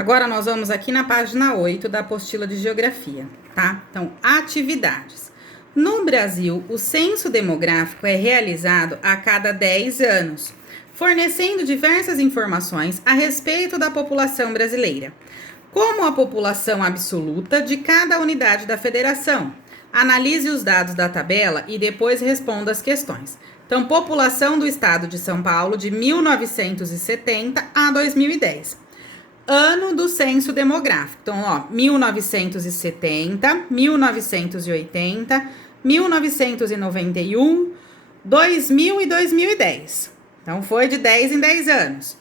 Agora nós vamos aqui na página 8 da apostila de geografia, tá? Então, atividades. No Brasil, o censo demográfico é realizado a cada 10 anos, fornecendo diversas informações a respeito da população brasileira, como a população absoluta de cada unidade da federação. Analise os dados da tabela e depois responda as questões. Então, população do estado de São Paulo de 1970 a 2010. Ano do censo demográfico. Então, ó, 1970, 1980, 1991, 2000 e 2010. Então, foi de 10 em 10 anos.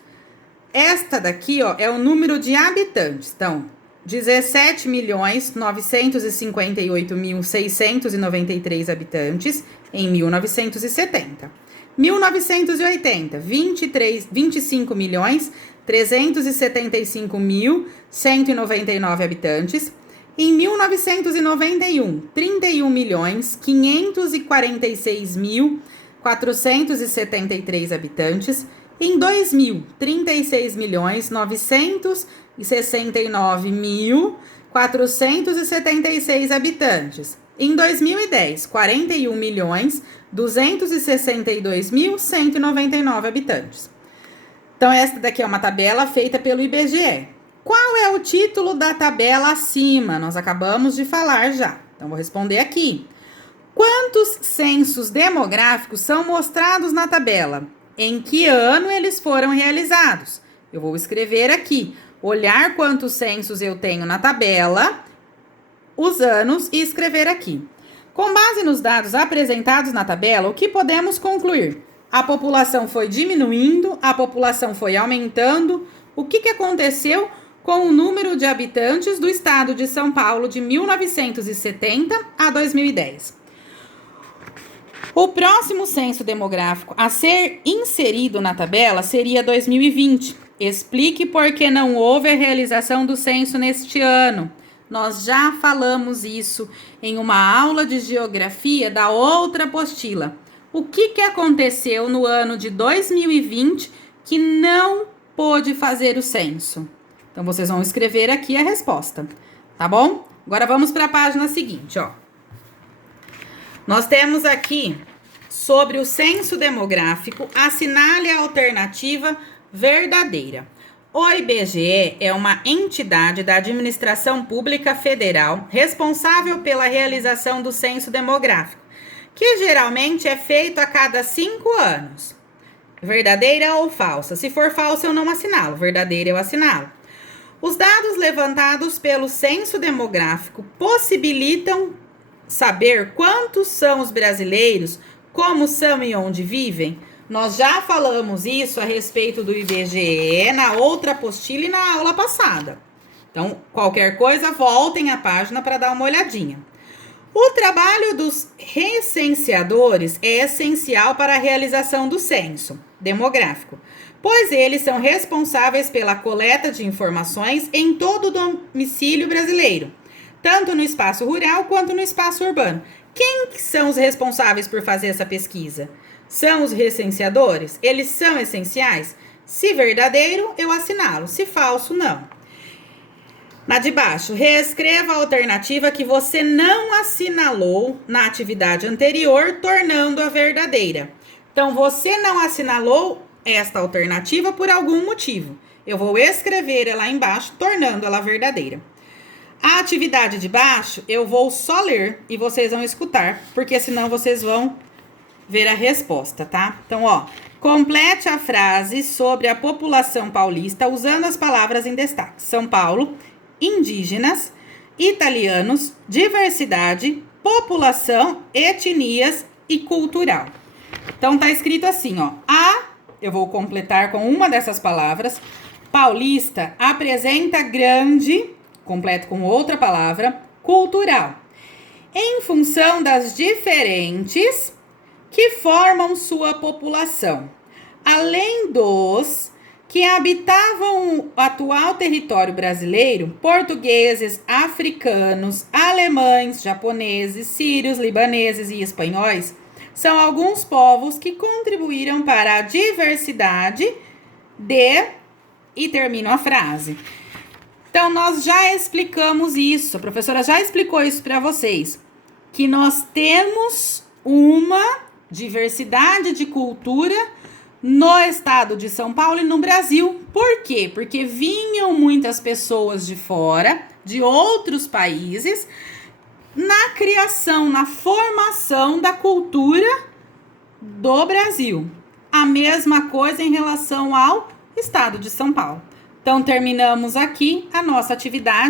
Esta daqui, ó, é o número de habitantes. Então, 17.958.693 habitantes em 1970. 1980, 25.375.199 habitantes. Em 1991, 31.546.473 habitantes. Em 2000, 36.969.476 habitantes. Em 2010, 41.262.199 habitantes. Então, esta daqui é uma tabela feita pelo IBGE. Qual é o título da tabela acima? Nós acabamos de falar já. Então, vou responder aqui. Quantos censos demográficos são mostrados na tabela? Em que ano eles foram realizados? Eu vou escrever aqui. Olhar quantos censos eu tenho na tabela, os anos e escrever aqui. Com base nos dados apresentados na tabela, o que podemos concluir? A população foi diminuindo, a população foi aumentando. O que aconteceu com o número de habitantes do estado de São Paulo de 1970 a 2010? O próximo censo demográfico a ser inserido na tabela seria 2020. Explique por que não houve a realização do censo neste ano. Nós já falamos isso em uma aula de geografia da outra apostila. O que aconteceu no ano de 2020 que não pôde fazer o censo? Então, vocês vão escrever aqui a resposta, tá bom? Agora, vamos para a página seguinte, ó. Nós temos aqui, sobre o censo demográfico, assinale a alternativa verdadeira. O IBGE é uma entidade da administração pública federal responsável pela realização do censo demográfico, que geralmente é feito a cada 5 anos. Verdadeira ou falsa? Se for falsa, eu não assinalo. Verdadeira, eu assinalo. Os dados levantados pelo censo demográfico possibilitam saber quantos são os brasileiros, como são e onde vivem? Nós já falamos isso a respeito do IBGE na outra apostila e na aula passada. Então, qualquer coisa, voltem à página para dar uma olhadinha. O trabalho dos recenseadores é essencial para a realização do censo demográfico, pois eles são responsáveis pela coleta de informações em todo o domicílio brasileiro, tanto no espaço rural quanto no espaço urbano. Quem são os responsáveis por fazer essa pesquisa? São os recenseadores? Eles são essenciais? Se verdadeiro, eu assinalo. Se falso, não. Na de baixo, reescreva a alternativa que você não assinalou na atividade anterior, tornando-a verdadeira. Então, você não assinalou esta alternativa por algum motivo. Eu vou escrever ela embaixo, tornando ela verdadeira. A atividade de baixo, eu vou só ler e vocês vão escutar, porque senão vocês vão ver a resposta, tá? Então, ó, complete a frase sobre a população paulista usando as palavras em destaque. São Paulo, indígenas, italianos, diversidade, população, etnias e cultural. Então, tá escrito assim, ó. Eu vou completar com uma dessas palavras. Paulista apresenta grande, completo com outra palavra, cultural. Em função das diferentes que formam sua população, além dos que habitavam o atual território brasileiro, portugueses, africanos, alemães, japoneses, sírios, libaneses e espanhóis, são alguns povos que contribuíram para a diversidade de... E termino a frase. Então, nós já explicamos isso, a professora já explicou isso para vocês, que nós temos uma diversidade de cultura no estado de São Paulo e no Brasil. Por quê? Porque vinham muitas pessoas de fora, de outros países, na criação, na formação da cultura do Brasil. A mesma coisa em relação ao estado de São Paulo. Então, terminamos aqui a nossa atividade.